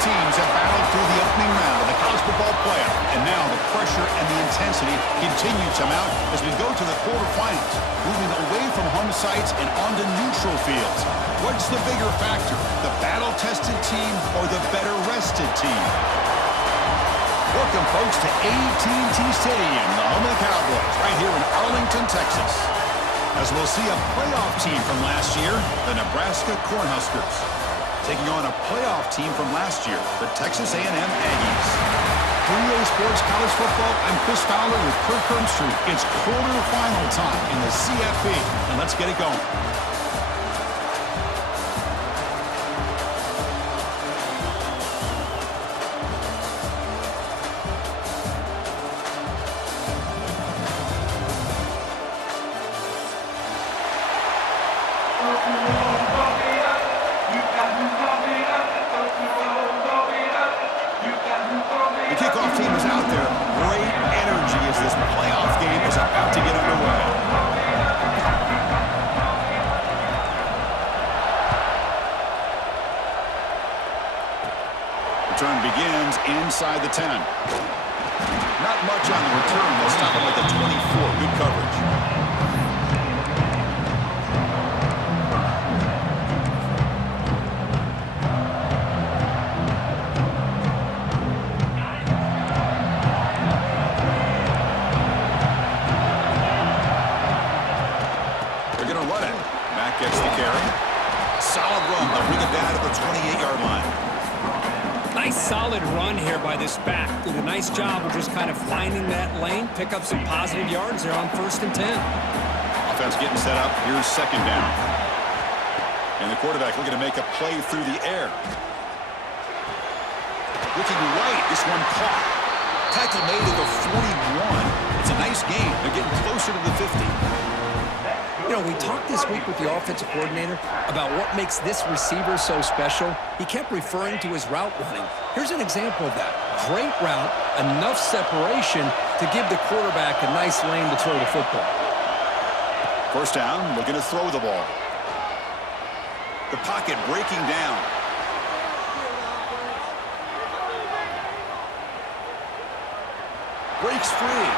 teams have battled through the opening round of the college football playoff, and now the pressure and the intensity continue to mount as we go to the quarterfinals, moving away from home sites and onto neutral fields. What's the bigger factor, the battle-tested team or the better-rested team? Welcome, folks, to AT&T Stadium, the home of the Cowboys, right here in Arlington, Texas. As we'll see a playoff team from last year, the Nebraska Cornhuskers, taking on a playoff team from last year, the Texas A&M Aggies. 3A Sports College Football, I'm Chris Fowler with Kirk Herbstreit. It's quarterfinal time in the CFP, and let's get it going. Return begins inside the 10. Not much on the return. They'll stop him at the 24. Good coverage. They're going to run it. Mack gets the carry. Solid run. They'll bring it down to the 28-yard line. Nice solid run here by this back. Did a nice job of just kind of finding that lane, pick up some positive yards there on 1st and 10. Offense getting set up. Here's 2nd down. And the quarterback looking to make a play through the air. Looking right. This one caught. Tackle made at the 41. It's a nice gain. They're getting closer to the 50. You know, we talked this week with the offensive coordinator about what makes this receiver so special. He kept referring to his route running. Here's an example of that. Great route, enough separation to give the quarterback a nice lane to throw the football. 1st down, looking to throw the ball. The pocket breaking down. Breaks free.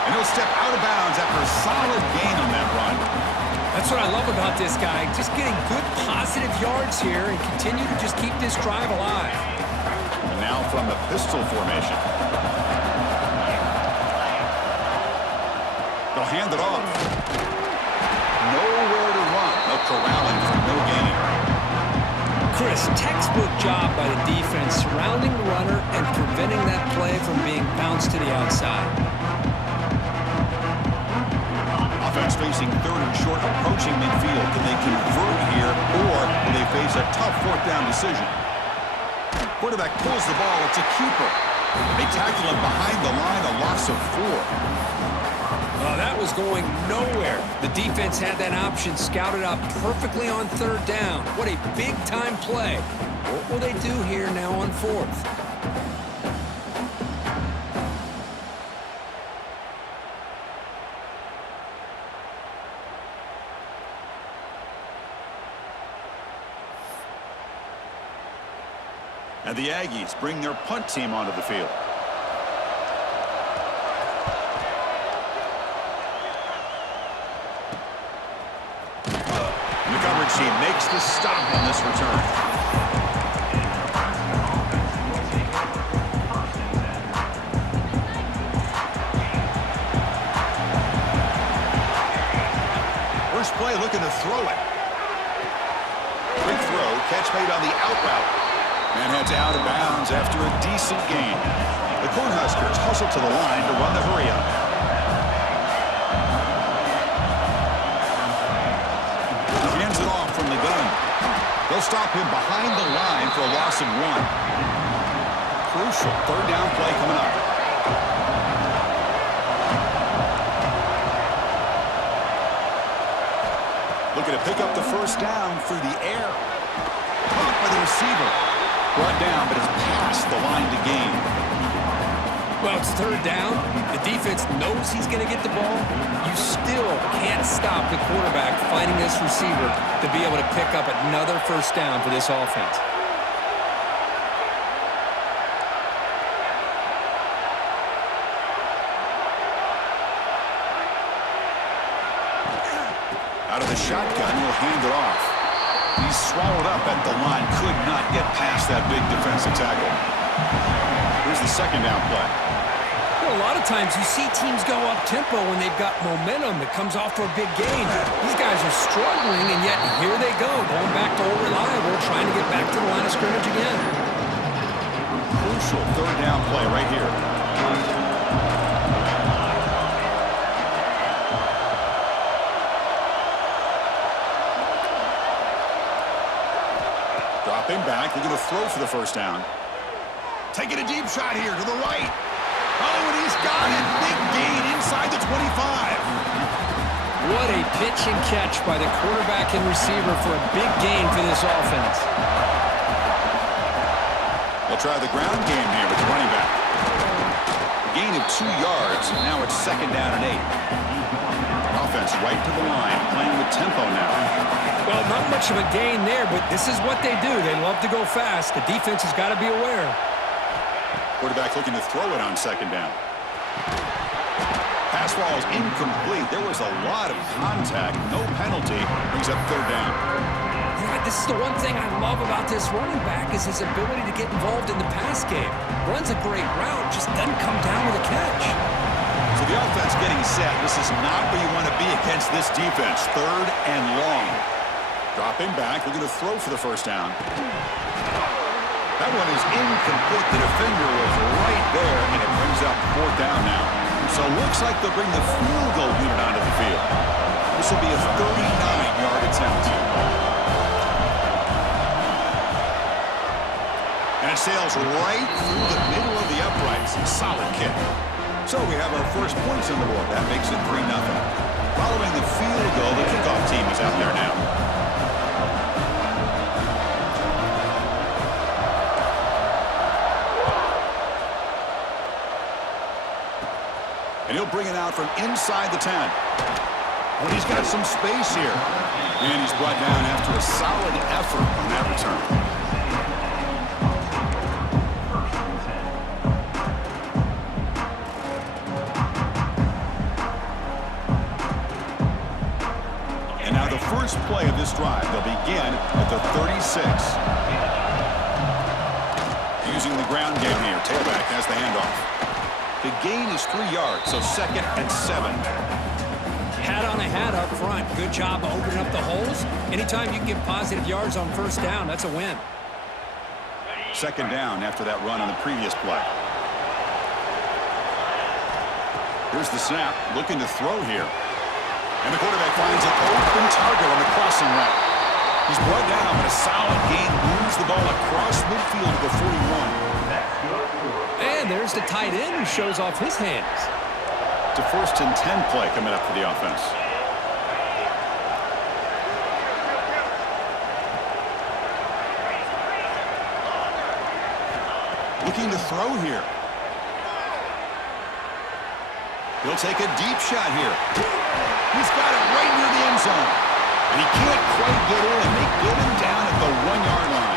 And he'll step out of bounds after a solid gain on that run. That's what I love about this guy. Just getting good positive yards here and continue to just keep this drive alive. And now from the pistol formation. They'll hand it off. Nowhere to run. They'll corral him for no gain. Chris, textbook job by the defense surrounding the runner and preventing that play from being bounced to the outside. Offense facing 3rd and short, approaching midfield. Can they convert here, or will they face a tough 4th down decision? Quarterback pulls the ball. It's a keeper. They tackle him behind the line, a loss of 4. Oh, that was going nowhere. The defense had that option scouted out perfectly on 3rd down. What a big-time play. What will they do here now on 4th? And the Aggies bring their punt team onto the field. And the coverage team makes the stop on this return. First play looking to throw it. Quick throw, catch made on the out route. And heads out of bounds after a decent gain. The Cornhuskers hustle to the line to run the hurry-up. He hands it off from the gun. They'll stop him behind the line for a loss of 1. Crucial 3rd down play coming up. Looking to pick up the 1st down through the air. Caught by the receiver. Brought down, but it's past the line to gain. Well, it's 3rd down. The defense knows he's going to get the ball. You still can't stop the quarterback finding this receiver to be able to pick up another 1st down for this offense. the shotgun. He'll hand it off. He's swallowed up at the line. Could not get past that big defensive tackle. Here's the second down play. A lot of times you see teams go up-tempo when they've got momentum that comes off for a big gain. These guys are struggling, and yet here they go, going back to old reliable, trying to get back to the line of scrimmage again. Crucial third down play right here. Dropping back, they're going to throw for the first down. Taking a deep shot here to the right. Oh, and he's got it. Big gain inside the 25. What a pitch and catch by the quarterback and receiver for a big gain for this offense. They'll try the ground game here with the running back. A gain of 2 yards. Now it's second down and 8. Offense right to the line, playing with tempo now. Well, not much of a gain there, but this is what they do. They love to go fast. The defense has got to be aware. Quarterback looking to throw it on second down. Pass ball is incomplete. There was a lot of contact. No penalty. Brings up third down. Right, this is the one thing I love about this running back is his ability to get involved in the pass game. Runs a great route, just doesn't come down with a catch. So the offense getting set. This is not where you want to be against this defense. Third and long. Dropping back. We're going to throw for the first down. That one is incomplete. The defender was right there, and it brings up fourth down now. So it looks like they'll bring the field goal unit onto the field. This will be a 39-yard attempt. And it sails right through the middle of the uprights. Solid kick. So we have our first points on the board. That makes it 3-0. Following the field goal, the kickoff team is out there now. And he'll bring it out from inside the 10. Well, he's got some space here. And he's brought down after a solid effort on that return. And now the first play of this drive, they'll begin at the 36. Using the ground game here. Tailback has the handoff. The gain is 3 yards, so second and 7. Hat on a hat up front. Good job of opening up the holes. Anytime you can get positive yards on first down, that's a win. Second down after that run on the previous play. Here's the snap, looking to throw here. And the quarterback finds an open target on the crossing route. He's brought down, but a solid gain moves the ball across midfield to the 41. And there's the tight end who shows off his hands. It's a first and 10 play coming up for the offense. Looking to throw here. He'll take a deep shot here. He's got it right near the end zone. And he can't quite get in. They get him down at the 1-yard line.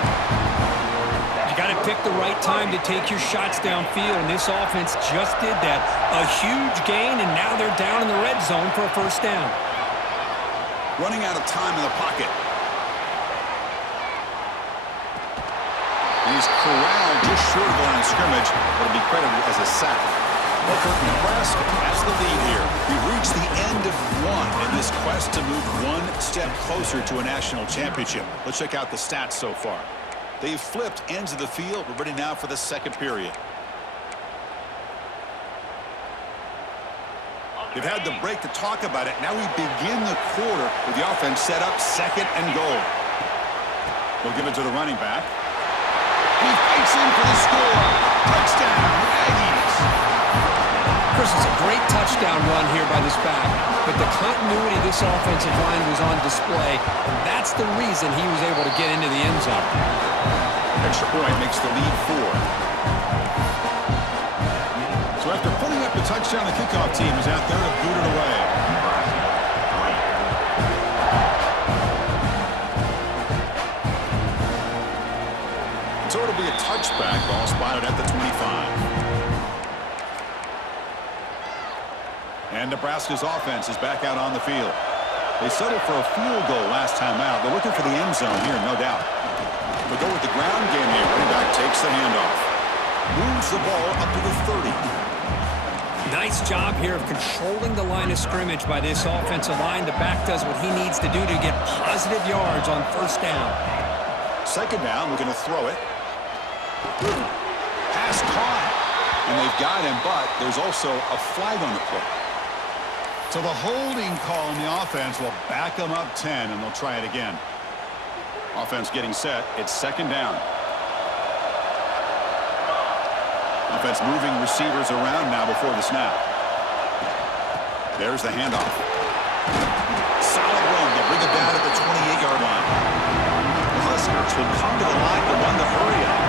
You got to pick the right time to take your shots downfield, and this offense just did that. A huge gain, and now they're down in the red zone for a first down. Running out of time in the pocket. He's corralled just short of the line of scrimmage, but will be credited as a sack. Well, for Nebraska has the lead here. We've reached the end of one in this quest to move one step closer to a national championship. Let's check out the stats so far. They've flipped ends of the field. We're ready now for the second period. They've had the break to talk about it. Now we begin the quarter with the offense set up second and goal. We'll give it to the running back. He fights in for the score. Touchdown, Aggies. Chris, it's a great touchdown run here by this back, but the continuity of this offensive line was on display, and that's the reason he was able to get into the end zone. Extra point makes the lead 4. So after putting up the touchdown, the kickoff team is out there to boot it away. So it'll be a touchback, ball spotted at the 25. And Nebraska's offense is back out on the field. They settled for a field goal last time out. They're looking for the end zone here, no doubt. They go with the ground game here. Running back takes the handoff. Moves the ball up to the 30. Nice job here of controlling the line of scrimmage by this offensive line. The back does what he needs to do to get positive yards on first down. Second down, looking to throw it. Pass caught. And they've got him, but there's also a flag on the play. So the holding call on the offense will back them up 10, and they'll try it again. Offense getting set. It's second down. Offense moving receivers around now before the snap. There's the handoff. Solid run. They'll bring it down at the 28-yard line. The Huskers will come to the line to run the hurry up.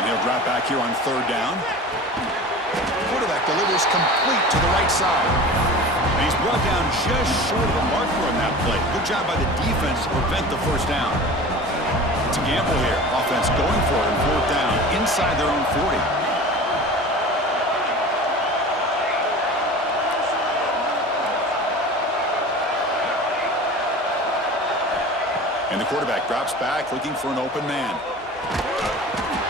And he'll drop back here on third down. Quarterback delivers complete to the right side. And he's brought down just short of the marker on that play. Good job by the defense to prevent the first down. It's a gamble here. Offense going for it on fourth down inside their own 40. And the quarterback drops back looking for an open man.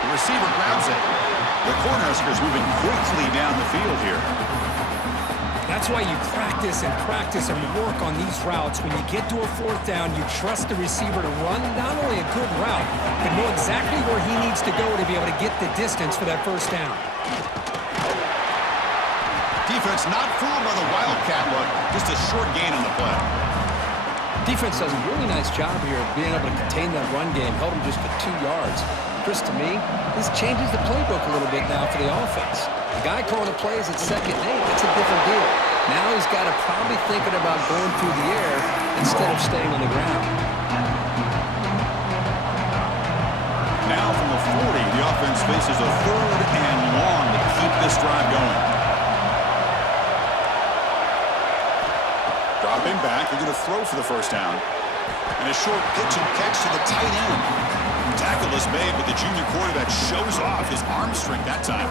The receiver grabs it. The Cornhuskers moving quickly down the field here. That's why you practice and work on these routes. When you get to a fourth down, you trust the receiver to run not only a good route, but know exactly where he needs to go to be able to get the distance for that first down. Defense not fooled by the Wildcat look. Just a short gain on the play. Defense does a really nice job here of being able to contain that run game. Held him just to 2 yards. Chris, to me, this changes the playbook a little bit now for the offense. The guy calling the plays at 2nd and 8, that's a different deal. Now he's got to probably thinking about going through the air instead of staying on the ground. Now from the 40, the offense faces a third and long to keep this drive going. Dropping back, they're going to throw for the first down. And a short pitch and catch to the tight end. Tackle is made, but the junior quarterback shows off his arm strength that time.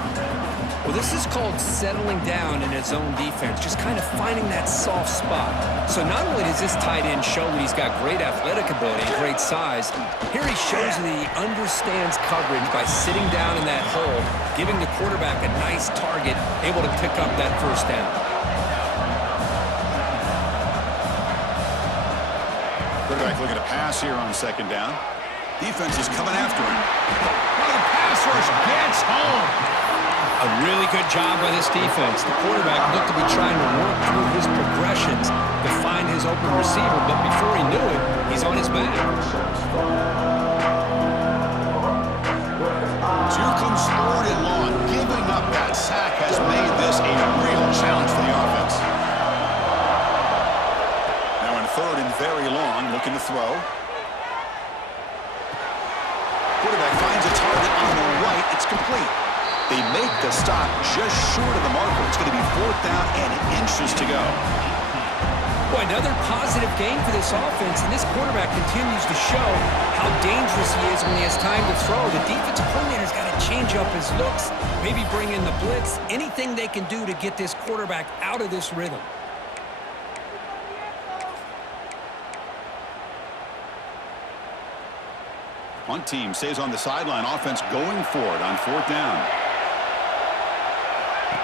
Well, this is called settling down in his own defense, just kind of finding that soft spot. So not only does this tight end show that he's got great athletic ability and great size, here he shows that he understands coverage by sitting down in that hole, giving the quarterback a nice target, able to pick up that first down. Quarterback looking to pass here on second down. Defense is coming after him. Oh, the pass rush gets home. A really good job by this defense. The quarterback looked to be trying to work through his progressions to find his open receiver, but before he knew it, he's on his back. So here comes third and long. Giving up that sack has made this a real challenge for the offense. Now in third and very long, looking to throw. Quarterback finds a target on the right. It's complete. They make the stop just short of the marker. It's going to be fourth down and inches to go. Boy, another positive game for this offense, and this quarterback continues to show how dangerous he is when he has time to throw. The defensive coordinator's got to change up his looks, maybe bring in the blitz, anything they can do to get this quarterback out of this rhythm. Punt team stays on the sideline. Offense going for it on fourth down.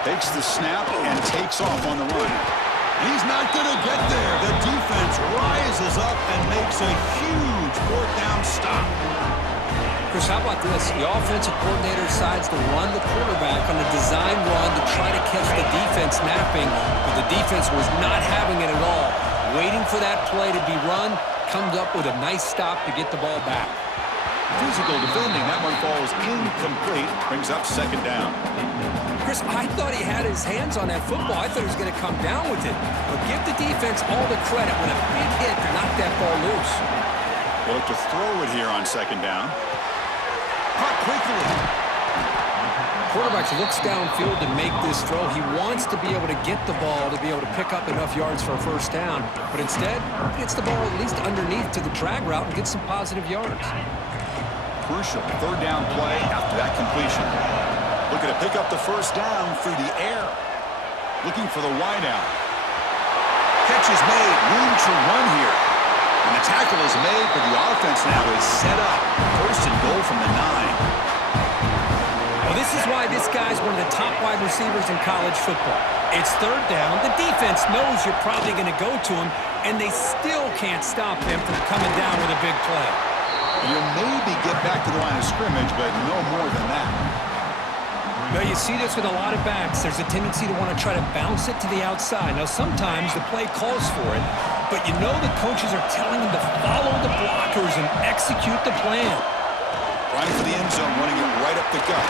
Takes the snap and takes off on the run. And he's not going to get there. The defense rises up and makes a huge fourth down stop. Chris, how about this? The offensive coordinator decides to run the quarterback on a design run to try to catch the defense napping, but the defense was not having it at all. Waiting for that play to be run, comes up with a nice stop to get the ball back. Physical defending. That one falls incomplete. Brings up second down. Chris, I thought he had his hands on that football. I thought he was going to come down with it. But give the defense all the credit with a big hit to knock that ball loose. They look to throw it here on second down. Caught quickly. Quarterback looks downfield to make this throw. He wants to be able to get the ball to be able to pick up enough yards for a first down. But instead, he gets the ball at least underneath to the drag route and gets some positive yards. Crucial third down play after that completion. Looking Looking to pick up the first down through the air. Looking for the wideout. Catch is made. Room to run here. And the tackle is made, but the offense now is set up. First and goal from the 9. Well, this is why this guy's one of the top wide receivers in college football. It's third down. The defense knows you're probably going to go to him, and they still can't stop him from coming down with a big play. You'll maybe get back to the line of scrimmage, but no more than that. Well, you see this with a lot of backs. There's a tendency to want to try to bounce it to the outside. Now, sometimes the play calls for it, but you know the coaches are telling them to follow the blockers and execute the plan. Running for the end zone, running it right up the gut.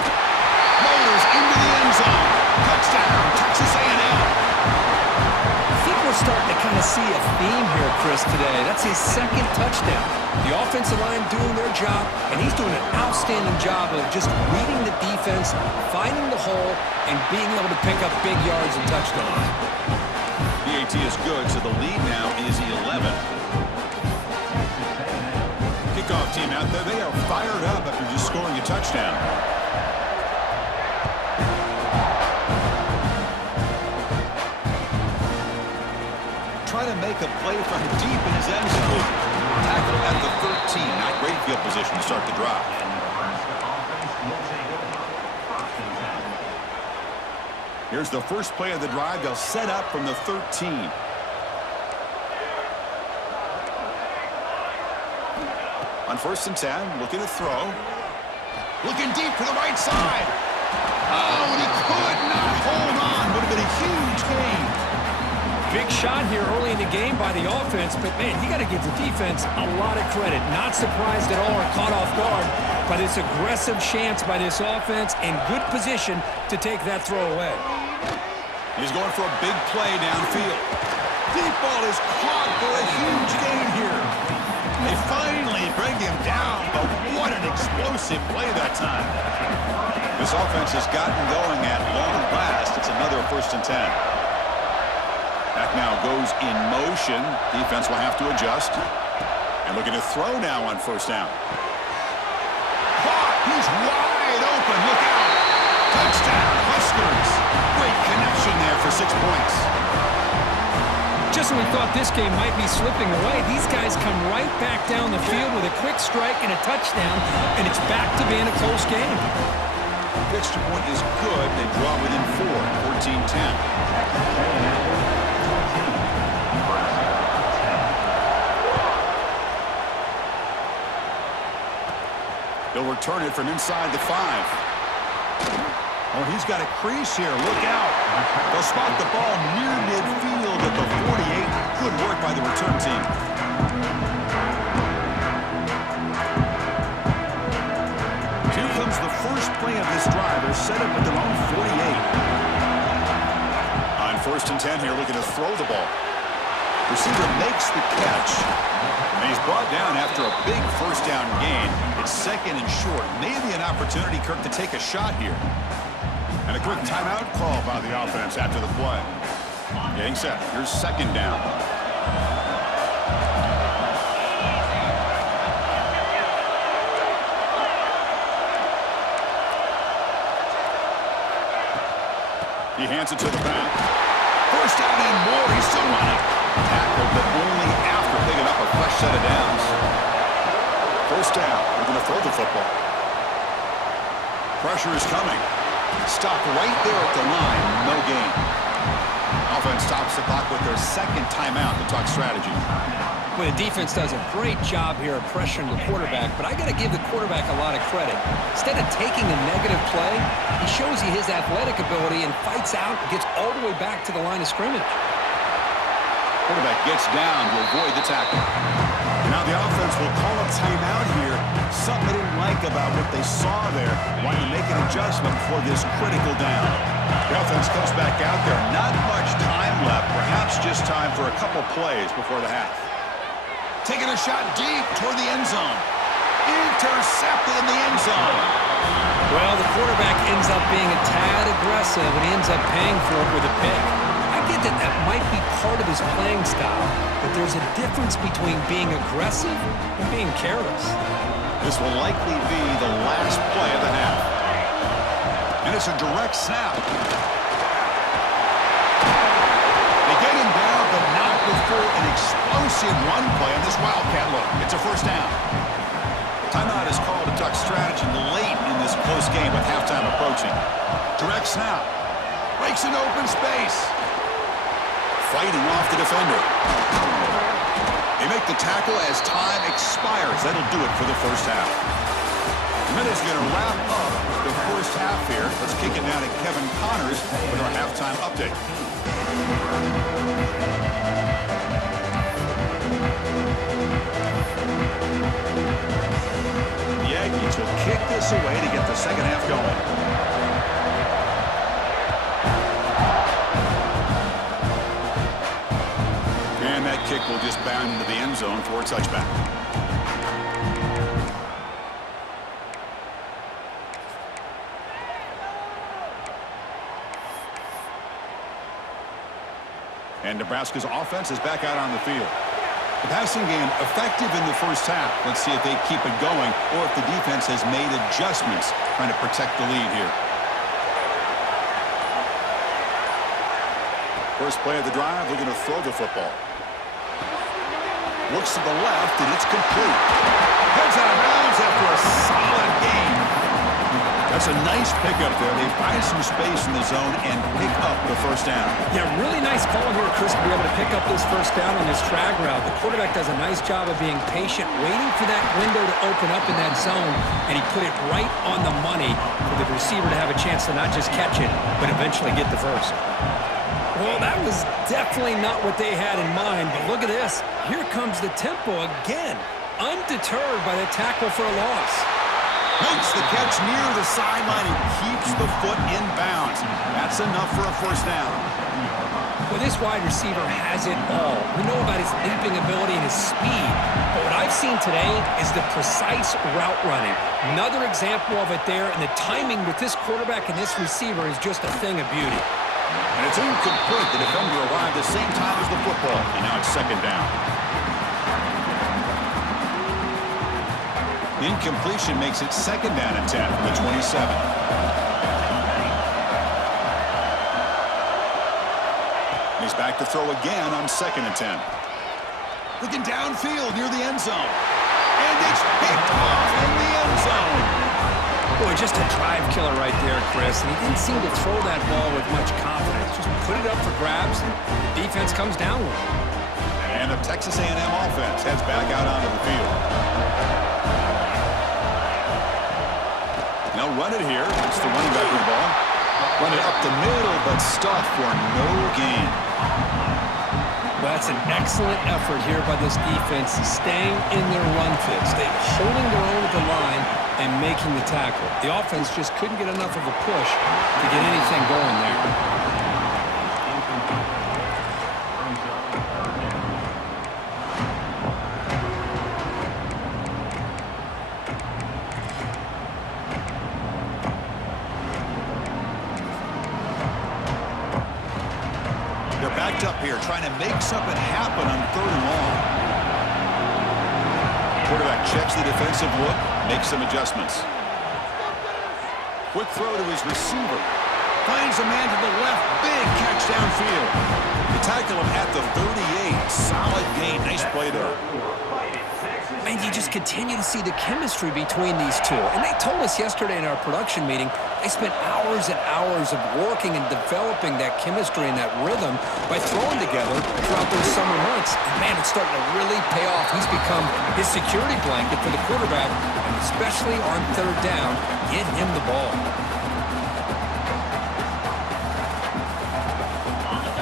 Motors into the end zone. Touchdown, Texas A&M. I think we're starting to kind of see a theme here, Chris, today. That's his second touchdown. The offensive line doing their job, and he's doing an outstanding job of just reading the defense, finding the hole, and being able to pick up big yards and touchdowns. The AT is good, so the lead now is 11. Kickoff team out there, they are fired up after just scoring a touchdown. Try to make a play from deep in his end zone. Tackle at the 13. Not great field position to start the drive. Here's the first play of the drive. They'll set up from the 13. On first and 10, looking to throw. Looking deep to the right side. Oh, and he could not hold on. Would have been a huge gain. Big shot here early in the game by the offense, but, man, you got to give the defense a lot of credit. Not surprised at all or caught off guard by this aggressive chance by this offense and good position to take that throw away. He's going for a big play downfield. Deep ball is caught for a huge gain here. They finally bring him down, but what an explosive play that time. This offense has gotten going at long last. It's another first and 10. Back now goes in motion. Defense will have to adjust. And looking to throw now on first down. Caught! He's wide open. Look out! Touchdown, Huskers. Great connection there for 6 points. Just when we thought this game might be slipping away, these guys come right back down the field with a quick strike and a touchdown, and it's back to being a close game. The extra point is good. They draw within 4, 14-10. They'll return it from inside the 5. Oh, he's got a crease here. Look out. They'll spot the ball near midfield at the 48. Good work by the return team. Here comes the first play of this drive. They're set up at their own 48. On first and 10 here, looking to throw the ball. Receiver makes the catch. And he's brought down after a big first down gain. It's second and short. Maybe an opportunity, Kirk, to take a shot here. And a quick timeout call by the offense after the play. Getting set. Here's second down. He hands it to the back. First down and more. He's still running. Tackled, but only after picking up a fresh set of downs. First down. We're going to throw the football. Pressure is coming. Stop right there at the line. No gain. Offense stops the clock with their second timeout to talk strategy. Well, the defense does a great job here of pressuring the quarterback, but I got to give the quarterback a lot of credit. Instead of taking a negative play, he shows you his athletic ability and fights out and gets all the way back to the line of scrimmage. Quarterback gets down to avoid the tackle. And now the offense will call a timeout here. Something they didn't like about what they saw there. Wanting to make an adjustment for this critical down. The offense comes back out there. Not much time left. Perhaps just time for a couple plays before the half. Taking a shot deep toward the end zone. Intercepted in the end zone. Well, the quarterback ends up being a tad aggressive, and he ends up paying for it with a pick. I get that that might be part of his playing style, but there's a difference between being aggressive and being careless. This will likely be the last play of the half. And And it's a direct snap. They get him down, but not before an explosive run play on this Wildcat look. It's a first down. Timeout is called to duck strategy late in this close game with halftime approaching. Direct snap. Breaks an open space. Fighting off the defender. They make the tackle as time expires. That'll do it for the first half. The minute's going to wrap up the first half here. Let's kick it down to Kevin Connors with our halftime update. The Aggies will kick this away to get the second half going. And that kick will just bound into the end zone for a touchback. And Nebraska's offense is back out on the field. The passing game effective in the first half. Let's see if they keep it going or if the defense has made adjustments trying to protect the lead here. First play of the drive, they're going to throw the football. Looks to the left, and it's complete. Heads out of bounds after a solid gain. That's a nice pickup there. They find some space in the zone and pick up the first down. Yeah, really nice call here, Chris, to be able to pick up this first down on this drag route. The quarterback does a nice job of being patient, waiting for that window to open up in that zone, and he put it right on the money for the receiver to have a chance to not just catch it, but eventually get the first. Well, that was definitely not what they had in mind, but look at this. Here comes the tempo again, undeterred by the tackle for a loss. Makes the catch near the sideline and keeps the foot in bounds. That's enough for a first down. Well, this wide receiver has it all. We know about his leaping ability and his speed, but what I've seen today is the precise route running. Another example of it there, and the timing with this quarterback and this receiver is just a thing of beauty. And it's incomplete. The defender arrived the same time as the football, and now it's second down. Incompletion makes it second down and 10 from the 27. He's back to throw again on second and 10. Looking downfield near the end zone. And it's picked off in the end zone. Boy, just a drive killer right there, Chris. And he didn't seem to throw that ball with much confidence. Just put it up for grabs, and the defense comes down with it. And the Texas A&M offense heads back out onto the field. Now run it here. It's the running back with the ball. Run it up the middle, but stuffed for no gain. Well, that's an excellent effort here by this defense, staying in their run fits. They're holding their own at the line and making the tackle. The offense just couldn't get enough of a push to get anything going there. Up here trying to make something happen on third and long. Quarterback checks the defensive look, makes some adjustments. Quick throw to his receiver. Finds a man to the left. Big catch downfield. They tackle him at the 38. Solid gain. Nice play there. And you just continue to see the chemistry between these two. And they told us yesterday in our production meeting, they spent hours and hours of working and developing that chemistry and that rhythm by throwing together throughout those summer months. And man, it's starting to really pay off. He's become his security blanket for the quarterback, and especially on third down, get him the ball.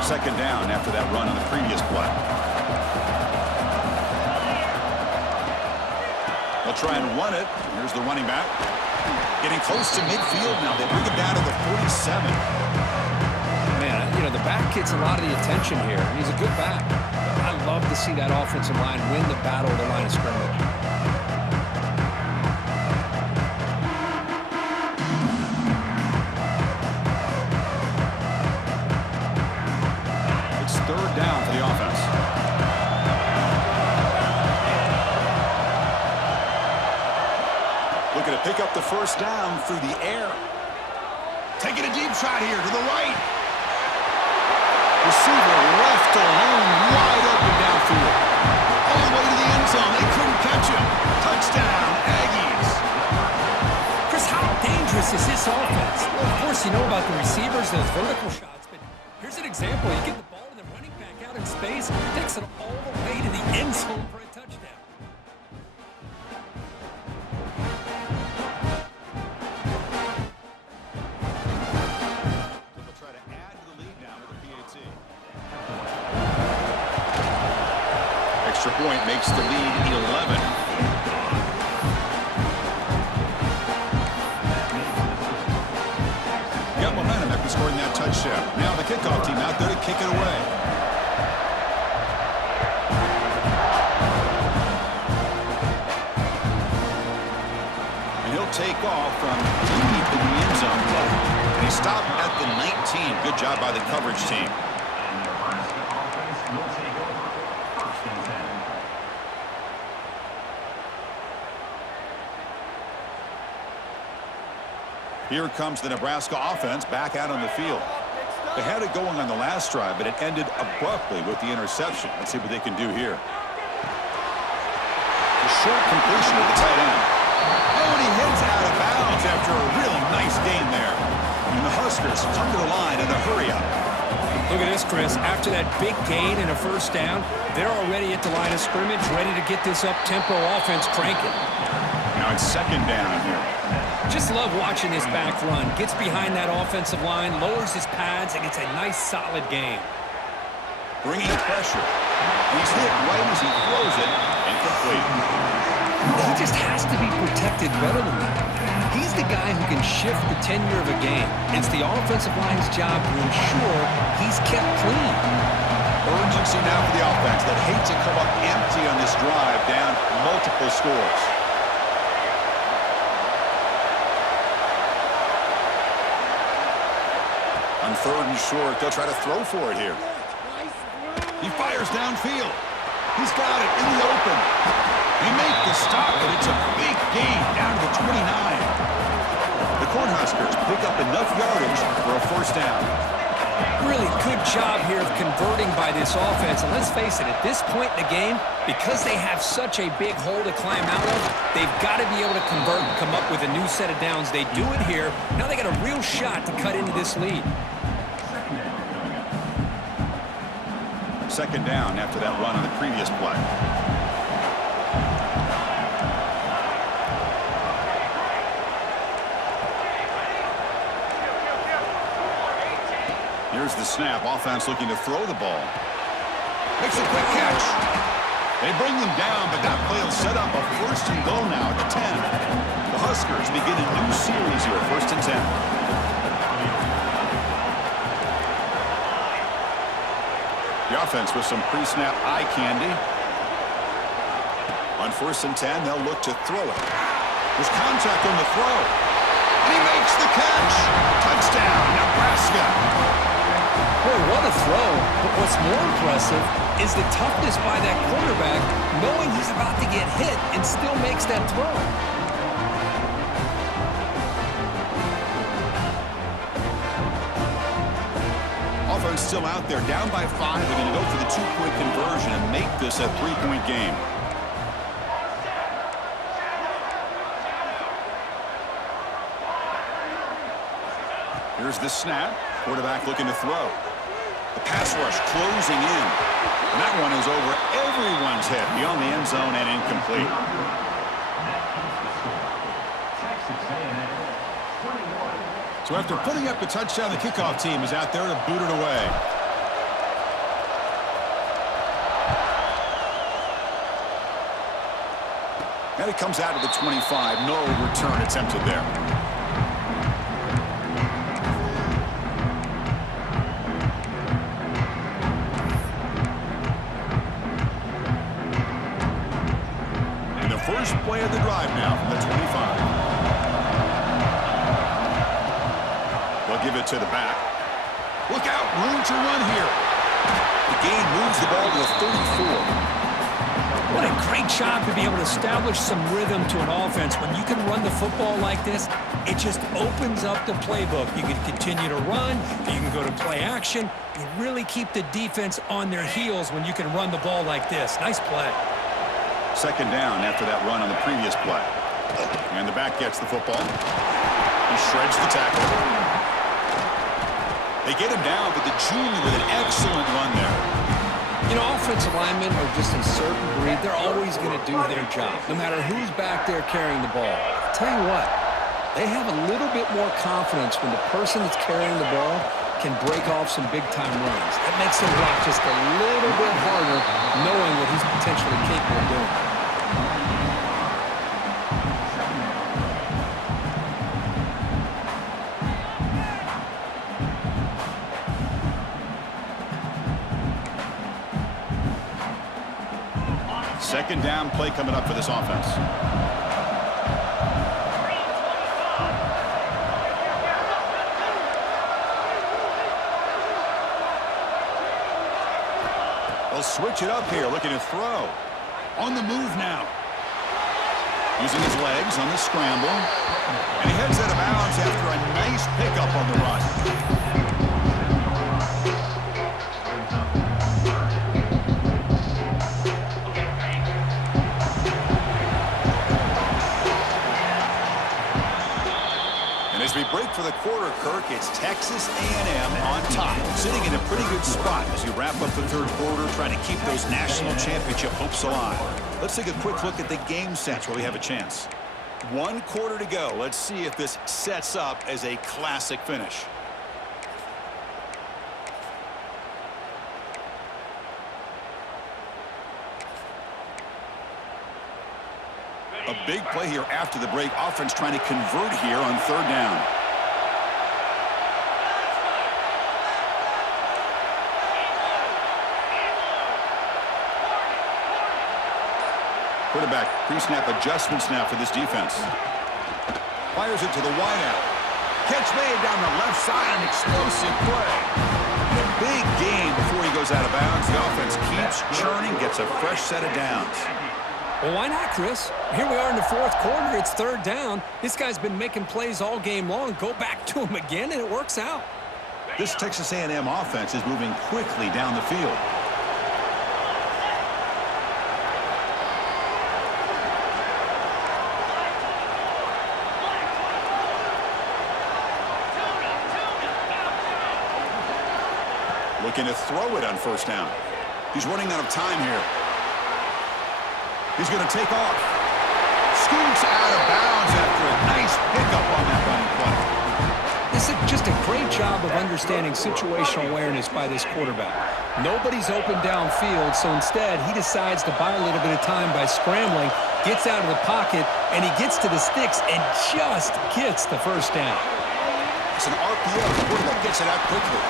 Second down after that run on the previous play. They'll try and run it. Here's the running back. Getting close to midfield now. They bring it down to the 47. Man, you know, the back gets a lot of the attention here. He's a good back. I love to see that offensive line win the battle of the line of scrimmage. It's third down for the offense. Looking to pick up the first down through the air. Taking a deep shot here to the right. Receiver left alone, wide open downfield. All the way to the end zone. They couldn't catch him. Touchdown, Aggies. Chris, how dangerous is this offense? Well, of course, you know about the receivers, those vertical shots, but here's an example. You get the ball to the running back out in space, takes it all the way to the end zone for a touchdown. They'll try to add to the lead now with the PAT. Extra point makes the lead 11. Got momentum after scoring that touchdown. Now the kickoff team out there to kick it away. And he'll take off from deep in the end zone. And he stopped at the 19. Good job by the coverage team. Here comes the Nebraska offense back out on the field. They had it going on the last drive, but it ended abruptly with the interception. Let's see what they can do here. A short completion to the tight end. Oh, and he heads out of bounds after a really nice gain there. And the Huskers come to the line in a hurry-up. Look at this, Chris. After that big gain and a first down, they're already at the line of scrimmage, ready to get this up-tempo offense cranking. Now it's second down here. Just love watching this back run. Gets behind that offensive line, lowers his pads, and gets a nice, solid gain. Bringing pressure. He's hit right as he throws it, incomplete. He just has to be protected better than that. He's the guy who can shift the tenure of a game. It's the offensive line's job to ensure he's kept clean. Urgency now for the offense that hates to come up empty on this drive, down multiple scores. On third and short, they'll try to throw for it here. He fires downfield. He's got it in the open. They make the stop, but it's a big gain down to the 29. The Cornhuskers pick up enough yardage for a first down. Really good job here of converting by this offense. And let's face it, at this point in the game, because they have such a big hole to climb out of, they've got to be able to convert and come up with a new set of downs. They do it here. Now they got a real shot to cut into this lead. Second down after that run on the previous play. Here's the snap. Offense looking to throw the ball. Makes a quick catch. They bring them down, but that play will set up a first and goal now at the 10. The Huskers begin a new series here, first and 10. The offense with some pre-snap eye candy. On first and 10, they'll look to throw it. There's contact on the throw. And he makes the catch. Touchdown, Nebraska. Boy, what a throw. But what's more impressive is the toughness by that quarterback, knowing he's about to get hit and still makes that throw. Offense still out there, down by 5. They're going to go for the 2-point conversion and make this a 3-point game. Here's the snap. Quarterback looking to throw. The pass rush closing in. And that one is over everyone's head beyond the end zone and incomplete. So after putting up the touchdown, the kickoff team is out there to boot it away. And it comes out of the 25. No return attempted there. And the first play of the drive now from the 25. They'll give it to the back. Look out, room to run here. The gain moves the ball to the 34. What a Great job to be able to establish some rhythm to an offense. When you can run the football like this, it just opens up the playbook. You can continue to run. You can go to play action. You really keep the defense on their heels when you can run the ball like this. Nice play. Second down after that run on the previous play. And the back gets the football. He shreds the tackle. They get him down, but the junior with an excellent run there. You know, offensive linemen are just a certain breed. They're always going to do their job, no matter who's back there carrying the ball. I'll tell you what, they have a little bit more confidence when the person that's carrying the ball can break off some big-time runs. That makes them block just a little bit harder, knowing what he's potentially capable of doing. Second down play coming up for this offense. They'll switch it up here, looking to throw. On the move now. Using his legs on the scramble. And he heads out of bounds after a nice pickup on the run. As we break for the quarter, Kirk, it's Texas A&M on top, sitting in a pretty good spot as you wrap up the third quarter, trying to keep those national championship hopes alive. Let's take a quick look at the game sets where we have a chance. 1 quarter to go. Let's see if this sets up as a classic finish. A big play here after the break. Offense trying to convert here on third down. Quarterback pre-snap adjustments now for this defense. Fires it to the wideout. Catch made down the left side. An explosive play. And a big gain before he goes out of bounds. The offense keeps churning, gets a fresh set of downs. Well, why not, Chris? Here we are in the fourth quarter. It's third down. This guy's been making plays all game long. Go back to him again, and it works out. This Texas A&M offense is moving quickly down the field. Looking to throw it on first down. He's running out of time here. He's going to take off. Scoots out of bounds after a nice pickup on that running play. This is just a great job of understanding situational awareness by this quarterback. Nobody's open downfield, so instead he decides to buy a little bit of time by scrambling, gets out of the pocket, and he gets to the sticks and just gets the first down. It's an RPO. The quarterback gets it out quickly.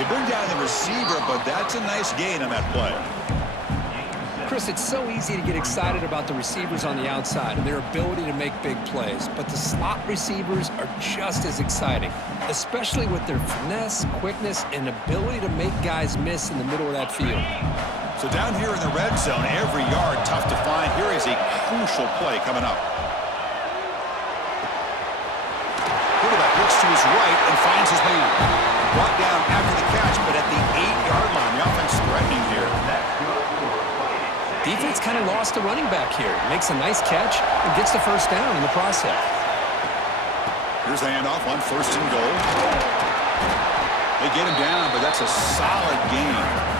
They bring down the receiver, but that's a nice gain on that play. Chris, it's so easy to get excited about the receivers on the outside and their ability to make big plays, but the slot receivers are just as exciting, especially with their finesse, quickness, and ability to make guys miss in the middle of that field. So down here in the red zone, every yard tough to find. Here is a crucial play coming up. Quarterback looks to his right and finds his man. Brought down after the catch, but at the 8-yard line, the offense threatening here. Defense kind of lost the running back here. Makes a nice catch and gets the first down in the process. Here's the handoff on first and goal. They get him down, but that's a solid gain.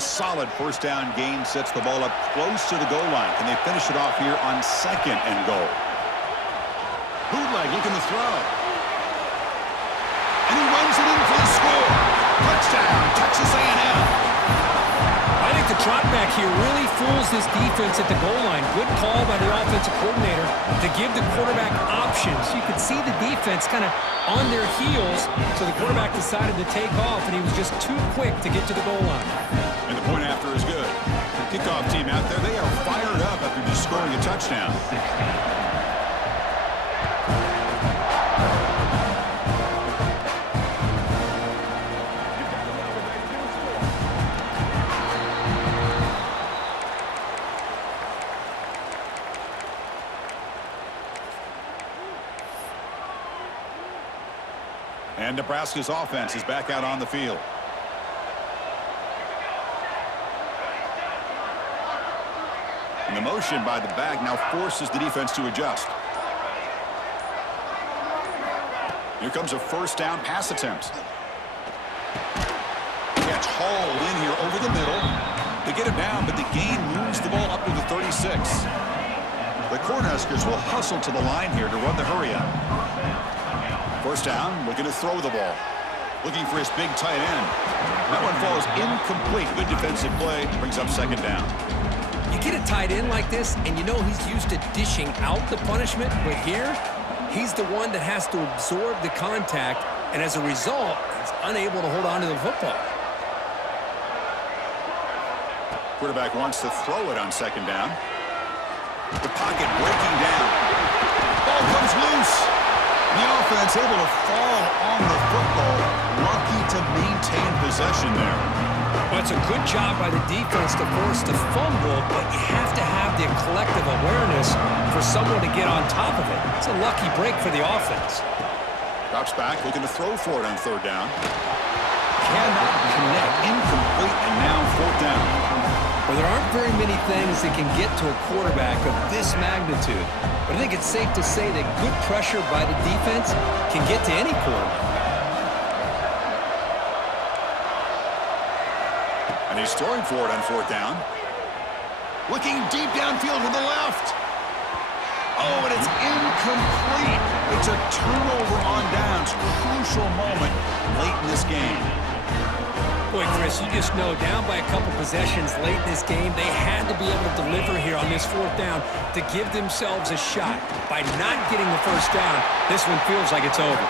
Solid first down gain sets the ball up close to the goal line. Can they finish it off here on second and goal? Bootleg looking to throw. And he runs it in for the score. Touchdown, Texas A&M. I think the drop back here really fools this defense at the goal line. Good call by the offensive coordinator to give the quarterback options. You could see the defense kind of on their heels, so the quarterback decided to take off, and he was just too quick to get to the goal line. And the point after is good. The kickoff team out there, they are fired up. scoring a touchdown. And Nebraska's offense is back out on the field. And the motion by the back now forces the defense to adjust. Here comes a first down pass attempt. Catch hauled in here over the middle. They get him down, but the gain moves the ball up to the 36. The Cornhuskers will hustle to the line here to run the hurry up. First down, looking to throw the ball. Looking for his big tight end. That one falls incomplete. Good defensive play. Brings up second down. You get a tight end like this, and you know he's used to dishing out the punishment, but here, he's the one that has to absorb the contact, and as a result, he's unable to hold on to the football. Quarterback wants to throw it on second down. The pocket breaking down. Ball comes loose. The offense able to fall on the football. Lucky to maintain possession there. Well, it's a good job by the defense to force the fumble, but you have to have the collective awareness for someone to get on top of it. It's a lucky break for the offense. Drops back, looking to throw for it on third down. Cannot connect. Incomplete, and now fourth down. Well, there aren't very many things that can get to a quarterback of this magnitude. But I think it's safe to say that good pressure by the defense can get to any quarterback. And he's throwing for it on fourth down. Looking deep downfield to the left. Oh, and it's incomplete. It's a turnover on downs. Crucial moment late in this game. Boy, Chris, you just know down by a couple possessions late in this game, they had to be able to deliver here on this fourth down to give themselves a shot. By not getting the first down, this one feels like it's over.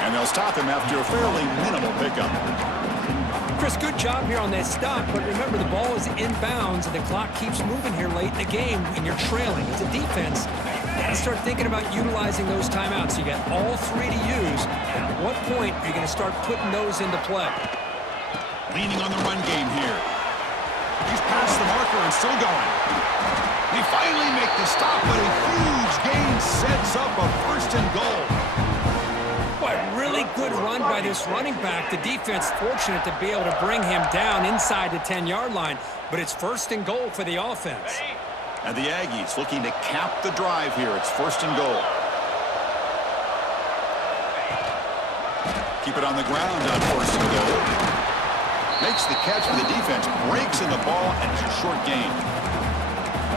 And they'll stop him after a fairly minimal pickup. Chris, good job here on that stop, but remember the ball is inbounds and the clock keeps moving here late in the game and you're trailing. As a defense, you got to start thinking about utilizing those timeouts. You got all three to use. At what point are you going to start putting those into play? Leaning on the run game here. He's past the marker and still going. They finally make the stop, but a huge gain sets up a first and goal. What a really good run by this running back. The defense fortunate to be able to bring him down inside the 10-yard line, but it's first and goal for the offense. And the Aggies looking to cap the drive here. It's first and goal. Keep it on the ground on first and goal. Makes the catch for the defense, breaks in the ball, and it's a short gain.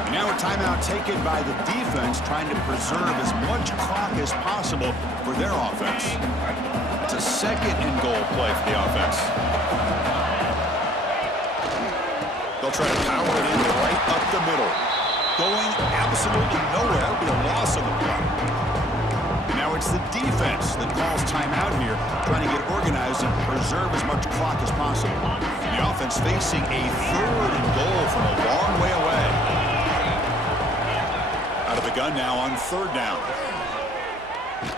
And now a timeout taken by the defense, trying to preserve as much clock as possible for their offense. It's a second and goal play for the offense. They'll try to power it in right up the middle. Going absolutely nowhere. That'll be a loss of the play. Now it's the defense that calls timeout here, trying to get organized and preserve as much clock as possible. And the offense facing a third and goal from a long way away. Out of the gun now on third down.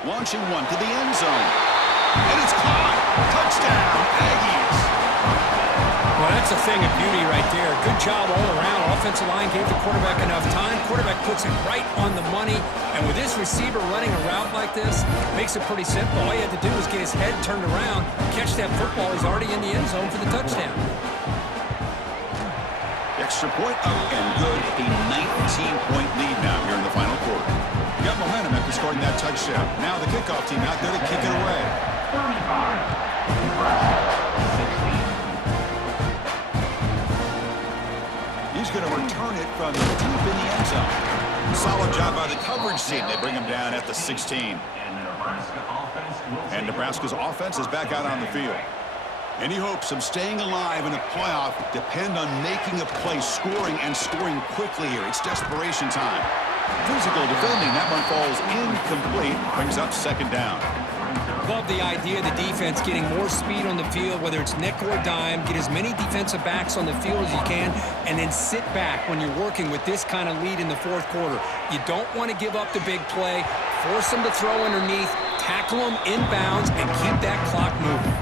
Launching one to the end zone. And it's caught. Touchdown, Aggies. Well, that's a thing of beauty right there. Good job all around. Offensive line gave the quarterback enough time. Quarterback puts it right on the money. And with this receiver running a route like this, makes it pretty simple. All you had to do was get his head turned around, catch that football. He's already in the end zone for the touchdown. Extra point up and good. A 19-point lead now here in the final quarter. You got momentum after scoring that touchdown. Now the kickoff team out there to kick it away. He's going to return it from deep in the end zone. Solid job by the coverage team. They bring him down at the 16. And Nebraska's offense is back out on the field. Any hopes of staying alive in a playoff depend on making a play, scoring, and scoring quickly here. It's desperation time. Physical defending. That one falls incomplete. Brings up second down. Love the idea of the defense getting more speed on the field, whether it's nickel or dime, get as many defensive backs on the field as you can, and then sit back when you're working with this kind of lead in the fourth quarter. You don't want to give up the big play, force them to throw underneath, tackle them inbounds, and keep that clock moving.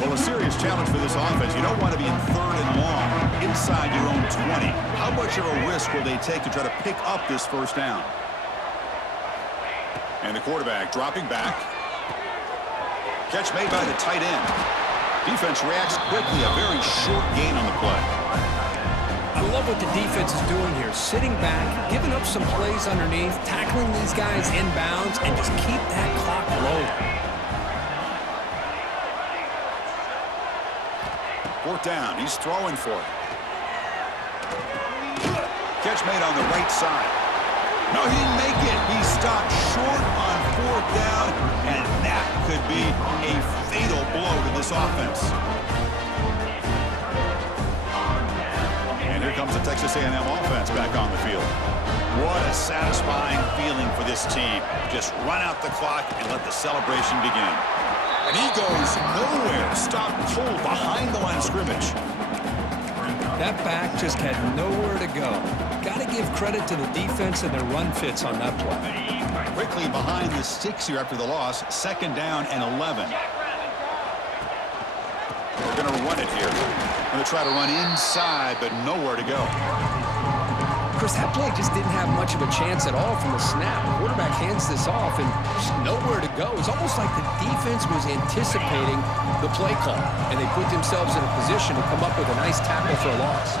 Well, a serious challenge for this offense. You don't want to be in 3rd and long inside your own 20. How much of a risk will they take to try to pick up this first down? And the quarterback dropping back. Catch made by the tight end. Defense reacts quickly. A very short gain on the play. I love what the defense is doing here. Sitting back, giving up some plays underneath, tackling these guys inbounds, and just keep that clock low. 4th down. He's throwing for it. Catch made on the right side. No, he didn't make it. He stopped short on 4th down, and that could be a fatal blow to this offense. And here comes the Texas A&M offense back on the field. What a satisfying feeling for this team. Just run out the clock and let the celebration begin. And he goes nowhere. Stopped cold behind the line of scrimmage. That back just had nowhere to go. Got to give credit to the defense and their run fits on that play. Quickly behind the 6 here after the loss. 2nd down and 11. We're going to run it here. Going to try to run inside, but nowhere to go. Chris, that play just didn't have much of a chance at all from the snap. The quarterback hands this off and just nowhere to go. It's almost like the defense was anticipating the play call, and they put themselves in a position to come up with a nice tackle for a loss.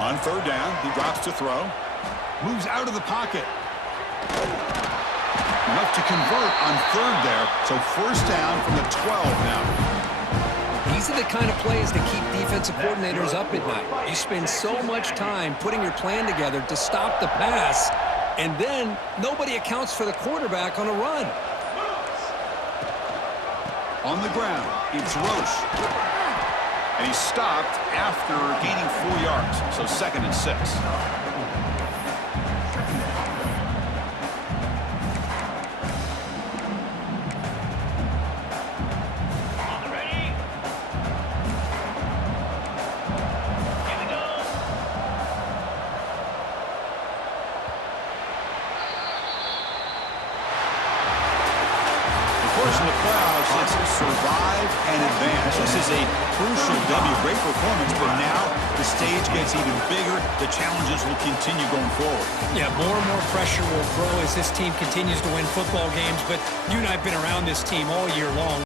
On 3rd down, he drops to throw. Moves out of the pocket. Enough to convert on 3rd there, so 1st down from the 12 now. These are the kind of plays that keep defensive coordinators up at night. You spend so much time putting your plan together to stop the pass, and then nobody accounts for the quarterback on a run. On the ground, it's Roche. And he's stopped after gaining 4 yards, so 2nd and 6. In the playoffs, it's survive and advance. This is a crucial W. Great performance, but now the stage gets even bigger. The challenges will continue going forward. Yeah, more and more pressure will grow as this team continues to win football games, but you and I have been around this team all year long.